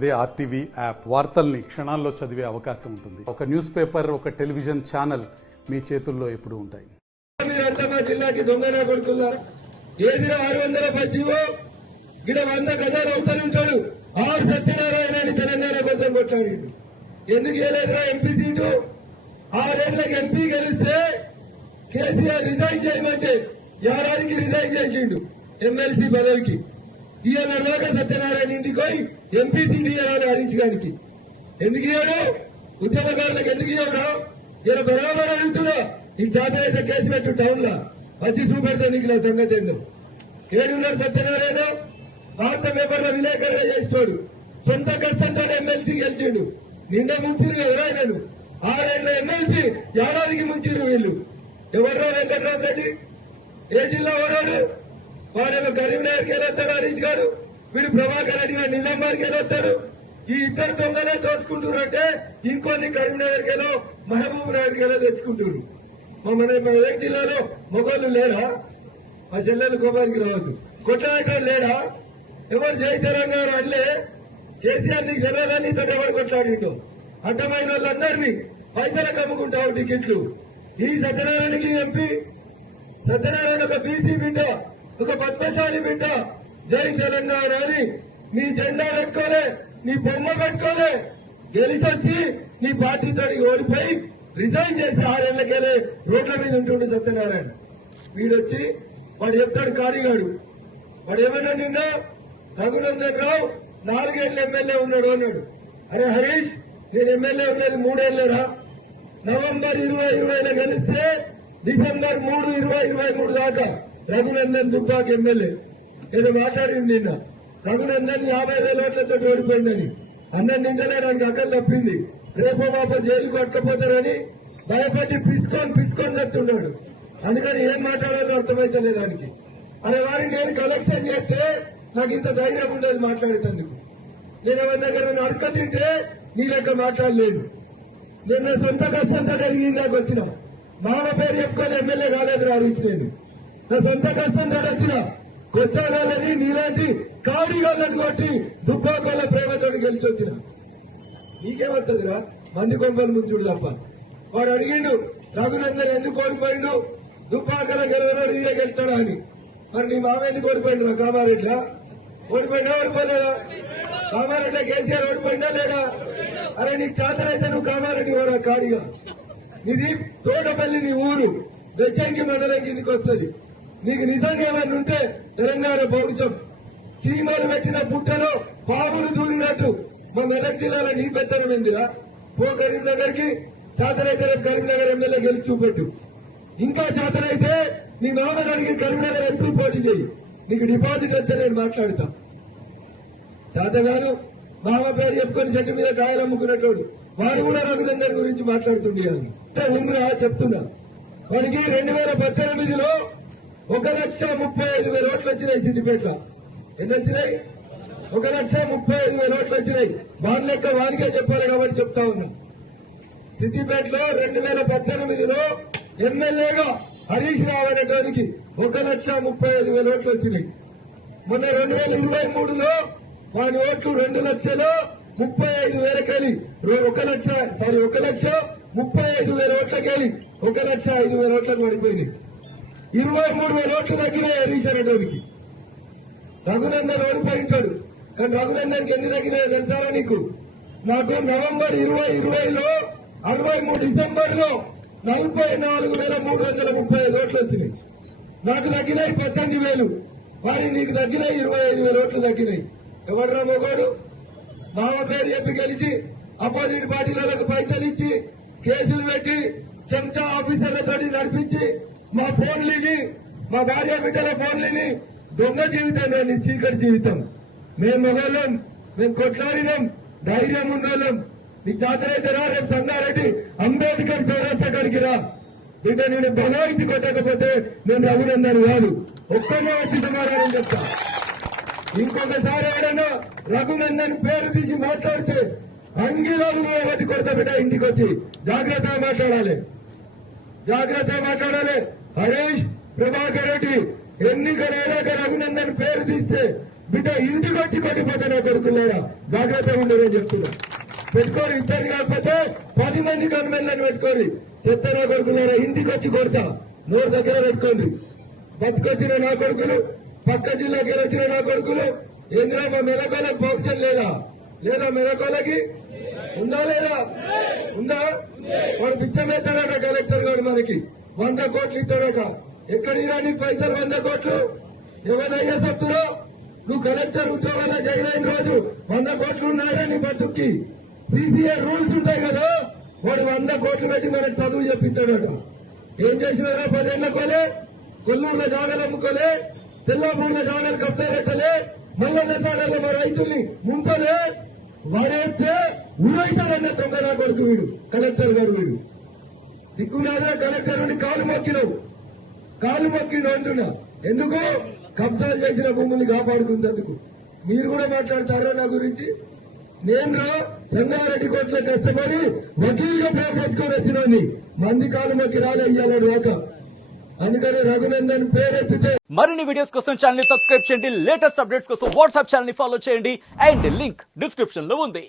అదే RTV app వార్తల్ని క్షణాల్లో చదివే అవకాశం ఉంటుంది. ఒక న్యూస్ పేపర్, ఒక టెలివిజన్ ఛానల్ మీ చేతుల్లో ఎప్పుడూ ఉంటాయి. మీరంతా మా జిల్లాకి దొంగనా కొడుకున్నారా? ఏదిరా 610 జీవో గిడ 100 గజాలు అవుతానుంటాడు. ఆరు సత్యనారాయణ తెలంగాణ కోసం కొట్టాడు. ఎందుకు వేయలేదురా ఎంపీ సీటు? 6 ఏళ్లకు ఎంపీ గెలిస్తే కేసీఆర్ రిజైన్ చేయమంటే యారానికి రిజైన్ చేసిండు ఎమ్మెల్సీ పదవికి. ఇవాళ దాకా సత్యనారాయణ ఇంటికి పోయి ఎంపీ సీట్ ఇవ్వాలి హరీష్ గారికి. ఎందుకు ఇవ్వడు? ఉద్యమకారులకు ఎందుకు ఇవ్వడా? ఇలా బరాబర్ అడుగుతున్నా. ఈ జాతర అయితే కేసు పెట్టు టౌన్ లో వచ్చి చూపెడతా నీకు నా సంగతి ఏందో. ఏడున్నారు సత్యనారాయణ? వార్త పేపర్లో విలేకరుగా చేసిపోడు. సొంత కష్టంతో ఎమ్మెల్సీ గెలిచిండు. నిన్న ముంచిరు కదా ఆయనను. 6 ఏళ్ల ఎమ్మెల్సీ ఏడాదికి ముంచిరు వీళ్ళు. ఎవర్రా వెంకట్రామ రెడ్డి? ఏ జిల్లా ఓడాడు? వాడేమో కరీంనగర్కి వెళ్ళొస్తాడు హరీష్ గారు, వీడు ప్రభాకర్ రెడ్డి గారు నిజామాబాద్కి వెళ్ళొస్తారు. ఈ ఇద్దరు దొంగలే దోచుకుంటారంటే ఇంకొన్ని కరీంనగర్కి వెళ్ళో మహబూబ్ నగర్కి వెళ్ళో తెచ్చుకుంటారు. మన ఏ జిల్లాలో మొగోళ్ళు లేరా? మా చెల్లెలు కోపానికి రావద్దు. కొట్లాడటం లేరా? ఎవరు జై తెలంగాణ అంటే కేసీఆర్ నీకు తెలియదని తను ఎవరు కొట్లాడిండో? అడ్డమైన వాళ్ళందరినీ పైసలకు అమ్ముకుంటావు టికెట్లు. ఈ సత్యనారాయణకి ఎంపీ సత్యనారాయణ ఒక బీసీ బిడ్డ, ఒక పద్మశాలి బిడ్డ. జై తెలంగాణ అని నీ జెండా పెట్టుకోలే, నీ బొమ్మ పెట్టుకోలే, గెలిచొచ్చి నీ పార్టీతో ఓడిపోయి రిజైన్ చేసి 6 ఏళ్లకెళ్ళే రోడ్ల మీద ఉంటుండే సత్యనారాయణ. వీడొచ్చి వాడు చెప్తాడు కాడిగాడు. వాడు ఏమన్నా నిన్న రఘునందన్ రావు 4 ఏళ్ల ఎమ్మెల్యే ఉన్నాడు అన్నాడు. అరే హరీష్, నేను ఎమ్మెల్యే ఉన్నది 3 ఏళ్లేరా? నవంబర్ 2020లో గెలిస్తే డిసెంబర్ 3, 2023 దాకా రఘునందన్ దుబ్బాకి ఎమ్మెల్యే. ఏదో మాట్లాడింది నిన్న. రఘునందన్ 50,000 ఓట్లతో ఓడిపోయిందని. అన్నం నింటనే నాకు అక్కలు తప్పింది. రేపో మాపో జైలు కొట్టకపోతారని భయపడి పిసుకొని చెప్తున్నాడు. అందుకని ఏం మాట్లాడాలో అర్థమైతే దానికి. అరే వారిని నేను కలెక్షన్ చేస్తే నాకు ఇంత ధైర్యం ఉండేది మాట్లాడేందుకు. నేను ఎవరి దగ్గర అడక తింటే నీ లెక్క మాట్లాడలేను. నేను నా సొంత కష్టంతో కలిగింది నాకు వచ్చిన. మామ పేరు చెప్పుకొని ఎమ్మెల్యే కాలేదు హరీష్. నేను నా సొంత కష్టంతో వచ్చిన కొచ్చాలని నీలాంటి కాడిగాళ్ళని కొట్టి దుబ్బాకోళ్ళ ప్రేమతో గెలిచి వచ్చిన. నీకేమవుతుందిరా? మంది కొంపలు ముంచుడు తప్ప. వాడు అడిగిండు రఘునందన్ ఎందుకు ఓడిపోయిండు, దుబ్బాకల గెలవలో నీరే గెలుస్తాడా అని. మరి నీ మామ ఎందుకు ఓడిపోయిండు? కామారెడ్లా ఓడిపోయినా ఓడిపోలేదా? కామారెడ్డి కేసీఆర్ ఓడిపోయిందా లేదా? అరే నీకు చేతనైతే నువ్వు కామారెడ్డి వారా కాడిగా. నీది తోటపల్లి, నీ ఊరు బెచ్చంకి మండలం కిందికి వస్తుంది. నీకు నిజంగా ఏమన్నా ఉంటే తెలంగాణ పౌరుషం. చీమలు పెట్టిన పుట్టలో పాములు దూరినట్టు మా మెదక్ జిల్లాలో నీ పెత్తనం ఎందురా? పో కరీంనగర్ కి. చేతనైతే రేపు కరీంనగర్ ఎమ్మెల్యే గెలిచి చూపెట్టు. ఇంకా చేతనైతే నీ మామగారికి కరీంనగర్ ఎంపీ పోటీ చేయి. నీకు డిపాజిట్ వస్తే నేను మాట్లాడతా. చేతగాను మామ పేరు చెప్పుకొని చెట్టు మీద కాయలు అమ్ముకునేటోడు వాడు కూడా రఘునందన్ గురించి మాట్లాడుతుండే అని ఉమ్రా చెప్తున్నా. వాడికి 2018లో 1,35,000 ఓట్లు వచ్చినాయి సిద్దిపేట. ఎన్ని వచ్చినాయి? 1,35,000 ఓట్లు వచ్చినాయి. వారి లెక్క వారికే చెప్పాలి కాబట్టి చెప్తా ఉన్నా. సిద్దిపేటలో 2018లో ఎమ్మెల్యేగా హరీష్ రావు అనేటానికి 1,35,000 ఓట్లు వచ్చినాయి. మొన్న 2023లో వాడి ఓట్లు 2,35,000 1,35,000 ఓట్లకెళ్ళి 1,05,000 ఓట్లకు పడిపోయినాయి. 23,000 ఓట్లు తగ్గినాయి హరీష్ అనేటానికి. రఘునందన్ ఓడిపోయింటాడు కానీ రఘునందన్కి ఎన్ని తగ్గినాయో తెలుసారా నీకు? నాకు నవంబర్ 2020లో 63 డిసెంబర్లో 44,335 ఓట్లు వచ్చినాయి. నాకు తగ్గినాయి 18,000. వారి నీకు తగ్గినాయి 25,000 ఓట్లు తగ్గినాయి. ఎవడరా మొగోడు? మామ పేరు చెప్పి గెలిచి అపోజిట్ పార్టీలకు పైసలు ఇచ్చి కేసులు పెట్టి చెంచా ఆఫీసర్లతో నడిపించి మా ఫోన్లని, మా భార్య బిడ్డల ఫోన్లని దొంగ జీవితం, నీ చీకటి జీవితం. మేము మొగోళ్ళం, మేము కొట్లాడినాం, ధైర్యం ఉన్నోళ్ళం. నీకు జాతరైతే రా, రేపు సంగారెడ్డి అంబేద్కర్ చౌరస్తా కాడికి రా. బిడ్డ నేను బలాయించి కొట్టకపోతే నేను రఘునందన్ కాదు. ఒక్కనే వచ్చి సమాధానం చెప్తా. ఇంకొకసారి ఎవరైనా రఘునందన్ పేరు తీసి మాట్లాడితే అంగిరాలు ఒకటి కొడతా బిడ్డ. ఇంటికి వచ్చి జాగ్రత్తగా మాట్లాడాలి, జాగ్రత్తగా మాట్లాడాలి. హరీష్, ప్రభాకర్ రెడ్డి ఎన్నికలైనాక రఘునందన్ పేరు తీస్తే బిడ్డ ఇంటికి వచ్చి కొట్టిపోతే నా కొడుకున్నారా జాగ్రత్తగా ఉండరని చెప్తున్నా. పెట్టుకోరు, ఇద్దరు కాకపోతే 10 మంది గవర్నమెంట్లను పెట్టుకోరు. చెత్త నా కొడుకున్నారా ఇంటికి వచ్చి కొడతా, నోరు దగ్గర పెట్టుకోండి. బతికొచ్చిన నా కొడుకులు, పక్క జిల్లాకి వచ్చిన నా కొడుకులు, ఏంద్రా మా మెలకోలకు బాక్సన్ లేదా? లేదా మెలకోలకి ఉందా లేదా? ఉందా? వాడు పిచ్చమేస్తాడట కలెక్టర్ గారు, మనకి 100 కోట్లు ఇస్తాడట. ఎక్కడ ఇరాని పైసలు 100 కోట్లు? ఎవరైనా చెప్తున్నా నువ్వు కలెక్టర్ ఉద్యోగాల్లో జాయిన్ అయిన రోజు 100 కోట్లు ఉన్నాయా నీ బతుక్కి? సీసీఏ రూల్స్ ఉంటాయి కదా, వాడు 100 కోట్లు పెట్టి మనకు చదువు చెప్పిస్తాడట. ఏం చేసినారా? 10 ఏళ్ల కోలే, కొల్లూరులో జాగాలు అమ్ముకోలే, తెల్లాపూర్లో జాగాలు కబ్జా పెట్టలే, మళ్ళా దశాలలో మా రైతుల్ని ముంచలే. వాడేస్తే ఊరైతాడన్న తొందర కొడుకు వీడు, కలెక్టర్ గారు వీడు. సిగ్గునాదా కలెక్టర్ నుండి కాలు మొక్కిండు అంటున్నా. ఎందుకు? కబ్జాలు చేసిన భూముల్ని కాపాడుకున్నందుకు. మీరు కూడా మాట్లాడతారా నా గురించి? నేను సంగారెడ్డి కోట్ల కష్టపడి వకీల్గా పేరు తెచ్చుకొని వచ్చినోని, మంది కాలు మొక్కి రాలయ్యాడు ఒక. అందుకని రఘునందన్ పేరెత్తితే. మరిన్ని వీడియోస్ కోసం ఛానల్ ని సబ్స్క్రైబ్ చేయండి, లేటెస్ట్ అప్డేట్స్ కోసం వాట్సాప్ ఛానల్ ని ఫాలో చేయండి, అండ్ లింక్ డిస్క్రిప్షన్ లో ఉంది.